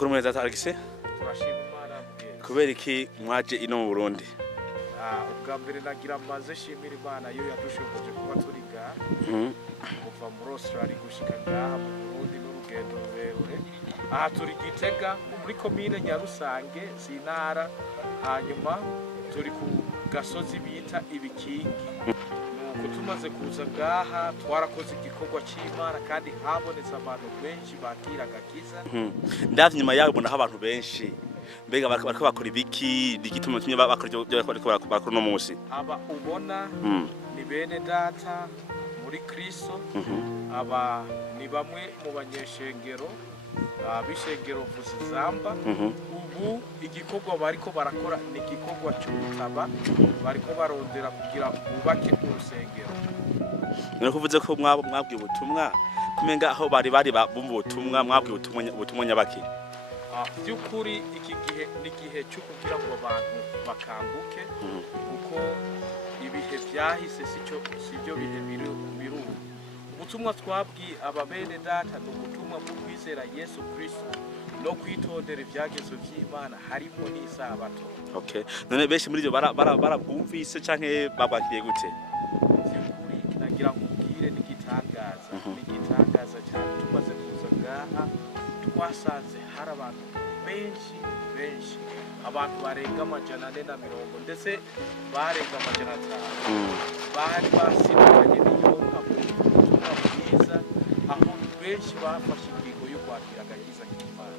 Amakuru meza taragise? Turashima Imana bwe. Kubera iki mwaje ino mu Burundi? Ubwa mbere nagira maze shimira Imana yo yadushoboje kuba turiga. Kuva muri Australia gushika ngaha mu Burundi n'urugendo rurerure. Aha turi Gitega muri komine Nyarusange Sinara, hanyuma turi ku gasozi bita Ibikingi. Nuko tumaze kuza ngaha twarakoze igikorwa cy'Imana kandi habonetse abantu benshi bakiraga kiza. Ndavye nyuma yaho mbona abantu benshi. Mbega bariko bakora ibiki digituma tumye bakora no munsi. Aba ubona ni bene data muri Kristo. Aba ni bamwe mu banyeshengero bishengero Vuzizamba. Ubu igikorwa bariko barakora ni igikorwa cy'ubutaba, bariko barondera kugira bubake urusengero. None kuvuze ko mwabwiye ubutumwa kumenga aho bari bumva ubutumwa mwabwiye ubutumwa nyabaki. Byukuri iki gihe n'igihe cyo kugira ngo abantu bakanguke uko ibihe byahise sibyo bihe biru. Ubutumwa twabwiye ababene data n'ubutumwa bwo kwizera Yesu Kristo no kwitondera ibyagezo by'Imana harimo n'isabato. Okay. None benshi muri byo barabwumvise canke babakiriye gute? Byukuri nagira nkubwire n'igitangaza cyane tumaze kuza ngaha twasanze hari abantu benshi abantu barenga 440 ndetse barenga 500 bari basimanye n'iyonka bwiza aho benshi bafashe ingingo yo kwakira agakiza k'Imana.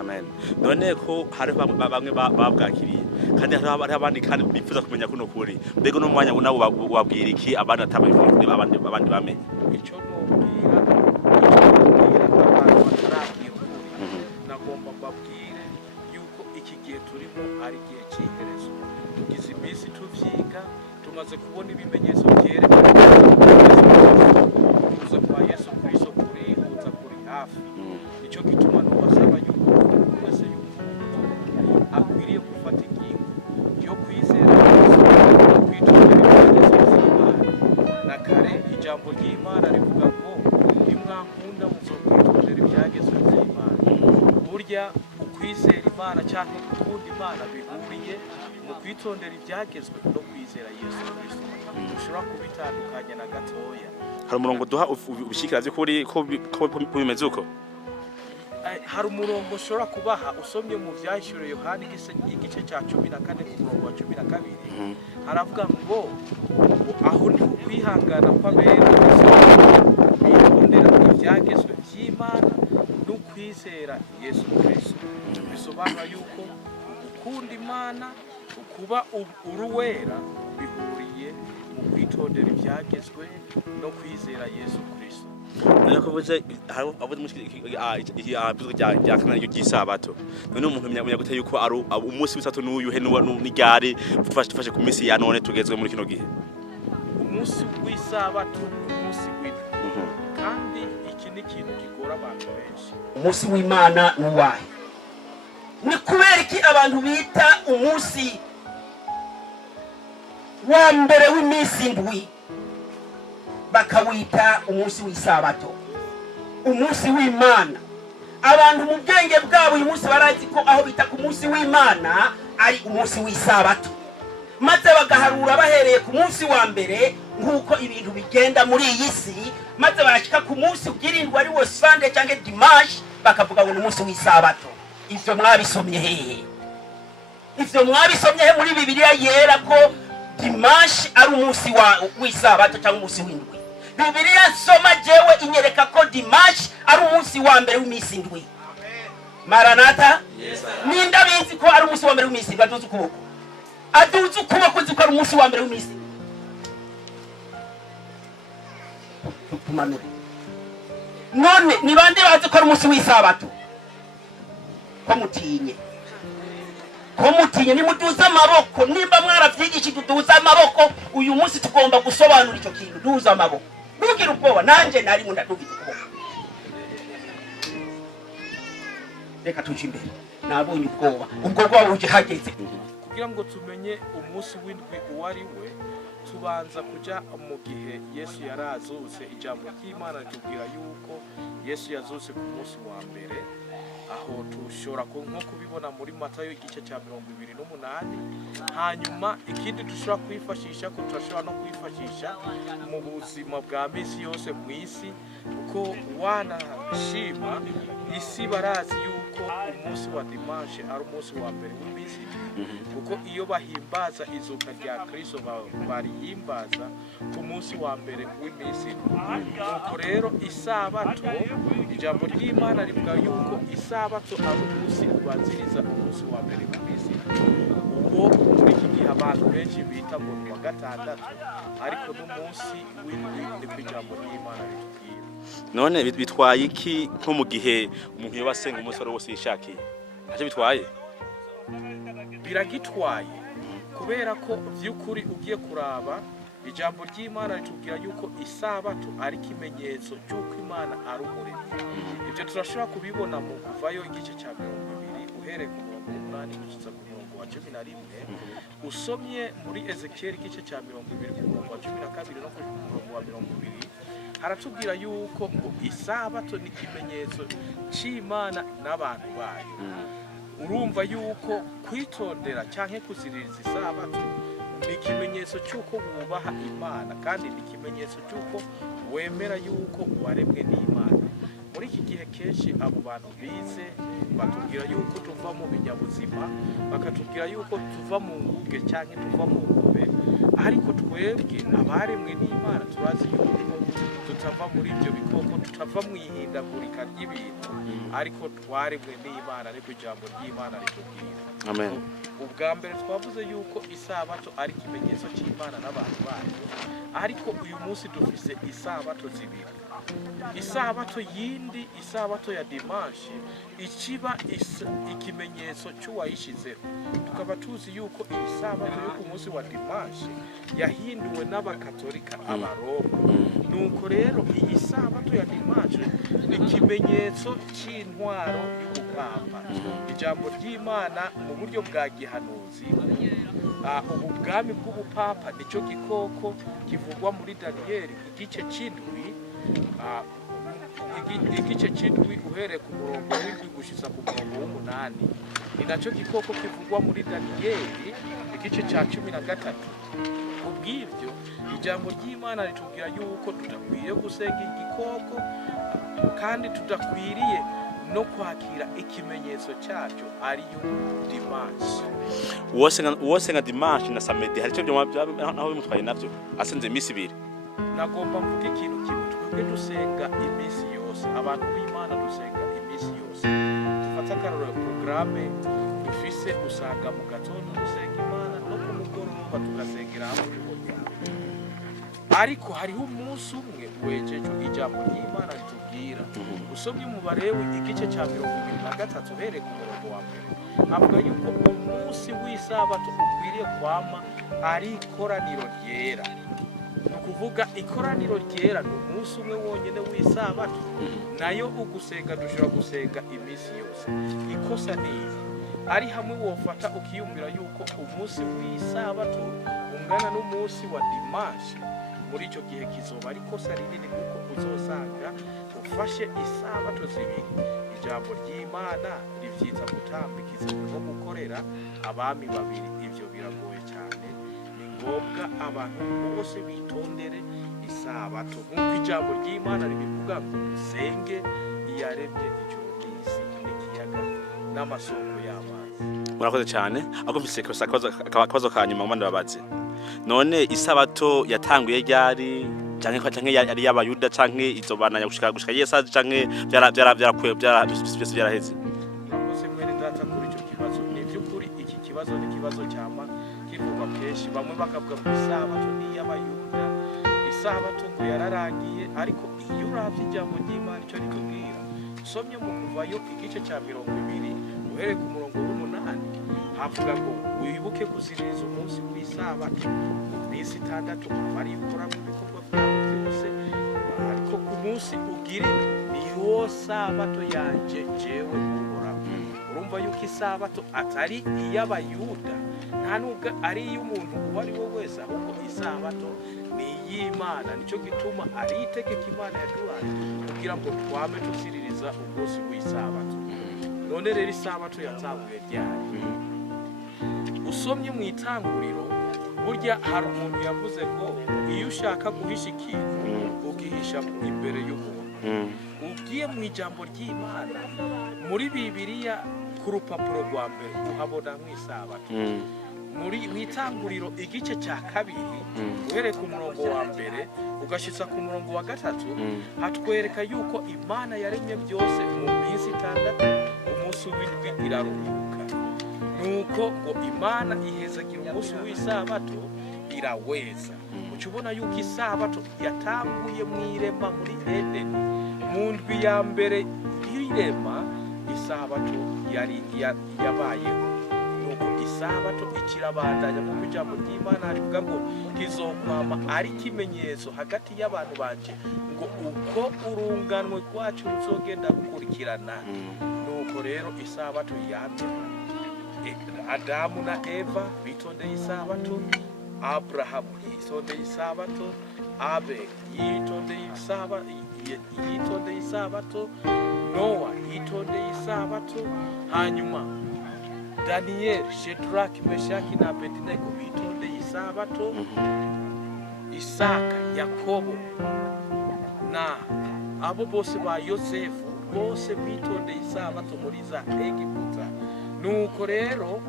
Amen. None ko hari bamwe babwakiriye kandi hari abandi kandi bifuza kumenya kuno kuri mbego no mwanya nabo wabwira iki abandi atabaye abandi bamenye icyo nobwira abantu batarakira nagomba babwire yuko iki gihe turimo ari gihe cy'iherezo. Tugize iminsi tuvyiga tumaze kubona ibimenyetso byerekana kuza kwa Yesu Kristo kurihuza kuri hafi. Icyo gituma nobasaba yuko wese akwiriye gufata ingingo yo kwizera Yesu no kwitondera ibyagezo by'Imana. Na kare ijambo ry'Imana rivuga ngo nimwankunda muzokwitondera ibyagezo by'Imana. Burya ukwizera Imana cyangwa gukunda Imana bihuriye mu kwitondera ibyagezwe no kwizera Yesu Kristo. Ushobora kubitandukanya na gatoya. Hari umurongo duha ubishikiraze kuri ko bimeze uko? Hari umurongo ushobora kubaha usomye mu byahishuriye Yohana igice cya 14 ku murongo wa 12. Haravuga ngo aho ni kwihangana kw'abera bitondera ibyagezwe by'Imana no kwizera Yesu Kristo. Bisobanura yuko gukunda Imana kuba uruwera bihuriye mu kwitondera ibyagezwe no kwizera Yesu Kristo. None kuvuze abo mu cy'isabato none umuntu menya gute yuko ari umunsi w'isatu n'uyuhe n'igare tufashe ku minsi ya none tugezwe muri kino gihe? Umunsi w'isabato umunsi w'indwi kandi iki ni ikintu gikora abantu benshi. Umunsi w'Imana n'uwahe? Ni kubera iki abantu bita umunsi wa mbere w'iminsi indwi bakawita umunsi w'isabato, umunsi w'Imana? Abantu mu bwenge bwabo uyu munsi barazi ko aho bita ku munsi w'Imana ari umunsi w'isabato, maze bagaharura bahereye ku munsi wa mbere nk'uko ibintu bigenda muri iyi si, maze barashika ku munsi ugirindwa ari wo Sunday cyangwa Dimanche bakavuga ngo umunsi w'isabato. Ivyo mwabisomye hehe? Ivyo mwabisomye he muri Bibiliya yera ko Dimanche ari umunsi w'isabato cyangwa umunsi w'indwi? Bibiliya soma jewe inyereka ko Dimanche ari umunsi wa mbere w'iminsi indwi. Maranatha? Yes. Ninda bizi ko ari umunsi wa mbere w'iminsi indwi aduze ukuboko. Aduze ukuboko uzi ko ari umunsi wa mbere w'iminsi. Tumanure. None ni bande bazi ko ari umunsi w'isabato? Ko mutinye nimuduze amaboko. Nimba mwaravyigishije duduze amaboko, uyu munsi tugomba gusobanura icyo kintu. Duze amaboko. Nugira ubwoba nanje nari mu ndadubiza ukuboko. Reka tuje imbere. Nabonye ubwoba. Ubwo bwawe uje hageze. Kugira ngo tumenye umunsi w'indwi uwari we tubanza kuja mu gihe Yesu yarazutse. Ijambo ry'Imana ritubwira yuko Yesu yazutse ku munsi wa mbere, aho tushobora nko kubibona muri Matayo igice cya 28. Hanyuma ikindi dushobora kwifashisha ko turashobora no kwifashisha mu buzima bwa misi yose mu isi, uko wanashima isi barazi yuko umunsi wa dimanche ari umunsi wa mbere w'imisi, kuko iyo bahimbaza izuka rya Kristo barihimbaza ku munsi wa mbere w'imisi. Nuko rero isabato, ijambo ry'Imana rivuga yuko isabato ari umunsi ubanziriza umunsi wa mbere w'imisi, uwo muri iki gihe abantu benshi bita ngo ni wa gatandatu, ariko n'umunsi w'indwi niko ijambo ry'Imana ritubwira. None bitwaye iki nko mu gihe umuntu yoba asenga umunsi wose yishakiye? Ntacyo bitwaye? Biragitwaye, kubera ko by'ukuri ugiye kuraba ijambo ry'Imana ritubwira yuko isabato ari ikimenyetso cy'uko Imana ari umuremyi. Ibyo turashobora kubibona mu Kuvayo igice cya 20 uhereye ku murongo w'8 kugeza ku murongo wa 11. Usomye muri Ezekiel igice cya 20 ku murongo wa 12 no ku murongo wa 20, haratubwira yuko isabato ni ikimenyetso cy'Imana n'abantu bayo. Urumva yuko kwitondera cyangwa kuziririza isabato ni ikimenyetso cy'uko wubaha Imana, kandi ni ikimenyetso cy'uko wemera yuko waremwe n'Imana. Muri iki gihe kenshi abo bantu bize batubwira yuko tuva mu binyabuzima, bakatubwira yuko tuva mu nguge cyangwa tuva mu ngube, ariko twebwe abaremwe n'Imana turazi yuko tutava muri ibyo bikoko, tutava mu ihindagurika ry'ibintu, ariko twaremwe n'Imana, ariko ijambo ry'Imana ritubwira. Amen. Ubwa mbere twavuze yuko isabato ari ikimenyetso cy'Imana n'abantu bayo, ariko uyu munsi dufise isabato zibiri. Isabato yindi, isabato ya dimanche, ikiba ikimenyetso cy'uwayishizeho. Tukaba tuzi yuko iyi sabato yo ku munsi wa dimanche yahinduwe n'abakatolika, abaroma. Nuko rero iyi sabato ya dimanche ni ikimenyetso cy'intwaro y'ubupapa. Ijambo ry'Imana mu buryo bwa gihanuzi, ubu bwami bw'ubupapa nicyo gikoko kivugwa muri Daniyeli igice cy'indwi, igice cy'indwi uhereye ku murongo w'indwi gushitsa ku murongo w'8. Ni nacyo gikoko kivugwa muri Daniyeli igice cya 13. Ubw'ibyo ijambo ry'Imana ritubwira yuko tudakwiriye gusenga igikoko, kandi tudakwiriye no kwakira ikimenyetso cyacyo ariyo dimanche. Uwosenga dimanche na samedi hari icyo naho bimutwaye navyo asenze imisi ibiri. Nagomba mvuga ikintu kimwe, twebwe dusenga imisi yose, abantu b'Imana dusenga imisi yose. Dufata akarorero programme dufise, usanga mu gatondo dusenga Imana, no ku mugoroba tugasengera hamwe. Ariko hariho umunsi umwe wejeje ijambo ry'Imana ritubwira. Usomye umubare w'igice cya 23 uhereye ku murongo wa mbere, avuga yuko umunsi w'isabato ukwiriye kwama ari ikoraniro ryera. Nukuvuga ikoraniro ryera ni umunsi umwe wonyene w'isabato, nayo ugusenga dushobora gusenga imisi yose. Ikosa ni ari hamwe wofata ukiyumvira yuko umunsi w'isabato ungana n'umunsi wa dimanche, muri icyo gihe kizoba ari kosa rinini, kuko uzosanga ufashe isabato zibiri. Ijambo ry'Imana rivyiza gutambikiza no gukorera abami babiri, ibyo biragoye cyane. Ni ngombwa abantu bose bitondere isabato, nk'uko ijambo ry'Imana ribivuga ngo senge iyaremye ijuru n'isi n'ikiyaga n'amasoko y'amazi. Murakoze cyane. Agomvise akabazo ka nyuma ngomba ndababaze. None isabato yatanguye ryari, canke yari y'abayuda, canke izobana gushika Yesu canke byaraheze? Murakoze mwene data kuri icyo kibazo. Ni by'ukuri iki kibazo ni kibazo cyama kivugwa kenshi. Bamwe bakavuga ngo isabato ni y'abayuda, isabato ngo yararangiye, ariko iyo uravye ijambo ry'Imana icyo ritubwira, usomye mu Kuvayo igice cya 20 uhereye ku murongo w'8, havuga ngo wibuke kuziririza umunsi w'isabato, iminsi 6 ari ukora mu bikorwa byawe byose, ariko ku munsi ugira niwo sabato yanje jewe Uhoraho. urumva yuko isabato atari iy'abayuda nta nubwo ari iy'umuntu uwo ari we wese, ahubwo isabato ni iy'Imana. Nicyo gituma ari itegeko Imana yaduhaye kugira ngo twame dusiririza umunsi w'isabato. None rero isabato yatanguye ryari? Usomye mu itanguriro, burya hari umuntu yavuze ngo iyo ushaka guhisha ikintu ugihisha imbere y'umuntu. Ugiye mu ijambo ry'Imana muri Bibiliya ku rupapuro rwa mbere uhabona mu isabato. Muri itanguriro igice cya kabiri uhereye ku murongo wa mbere ugashitsa ku murongo wa gatatu, hatwereka yuko Imana yaremye byose mu minsi 6, umunsi w'indwi iraruhuka. Nuko ngo Imana ihezagira umunsi w'isabato iraweza. Ucubona yuko isabato yatanguye mu irema muri Edeni. Mu ndwi ya mbere y'irema isabato yari yabayeho. Nuko isabato ikirabandanya mu ijambo ry'Imana rivuga ngo kizokwama ari ikimenyetso hagati y'abantu banje, ngo uko urunganwe rwacu ruzogenda rukurikirana. Nuko rero isabato yamye Adamu na Eva bitondeye isabato, Abrahamu yitondeye isabato, Abel yitondeye isabato, Noa yitondeye isabato, hanyuma Daniel, Shadrach, Meshaki na Abednego bitondeye isabato, Isaka, Yakobo na abo bose ba Yosefu bose bitondeye isabato muri za Egiputa. Nuko rero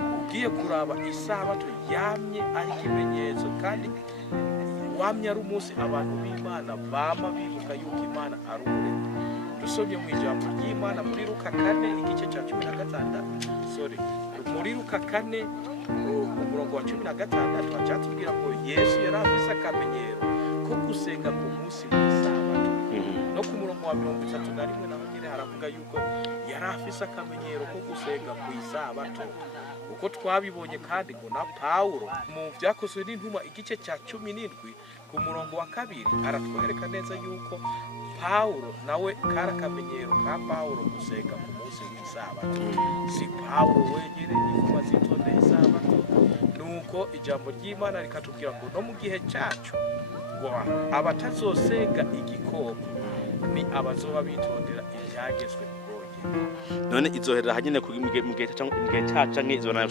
ugiye kuraba isabato yamye ari ikimenyetso, kandi wamye ari umunsi abantu b'Imana bama bibuka yuko Imana ari umuremyi. Dusomye mu ijambo ry'Imana muri Luka 4 igice cya 16, muri Luka 4 umurongo wa 16 hacatubwira ngo Yesu yari afise akamenyero ko gusenga ku munsi w'isabato. No ku murongo wa 31 naho nyine haravuga yuko yari afise akamenyero ko gusenga ku isabato. Uko twabibonye kandi ngo na Paulo mu Vyakozwe n'Intumwa igice cya 17 ku murongo wa 2 aratwereka neza yuko Paulo nawe kara kamenyero ka Paulo gusenga ku munsi w'isabato. Si Paulo wenyine intumwa zitondeye isabato. Nuko ijambo ry'Imana rikatubwira ngo no mu gihe cyacu ngo abatazosenga igikoko ni abazoba bitondera ibyagezwe kugoye. None izoherera hanyine mu gihe cyacu nk'izona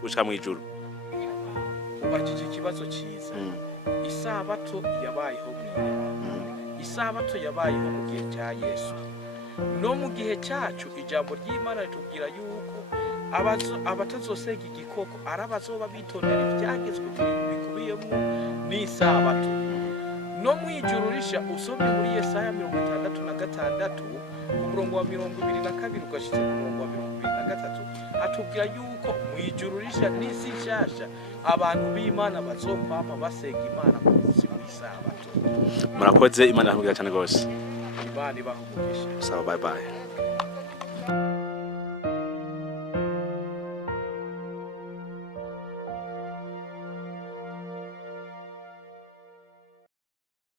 gushika mu ijuru. Ubajije ikibazo cyiza. Isabato yabayeho isabato yabayeho mu gihe cya Yesu. No mu gihe cyacu ijambo ry'Imana ritubwira yuko abatazosenga igikoko ari abazoba bitondera ibyagezwe bikubiyemo n'isabato. No mu ijuru risha usomye muri Yesaya 66 ku murongo wa 22 ugashitse ku murongo wa 23 atubwira yuko mu ijuru risha n'isi nshasha abantu b'Imana bazokwama basenga Imana ku munsi w'isabato. Murakoze, Imana ihamugire cyane gose. Imana ibahe umugisha. Sawa, bye bye.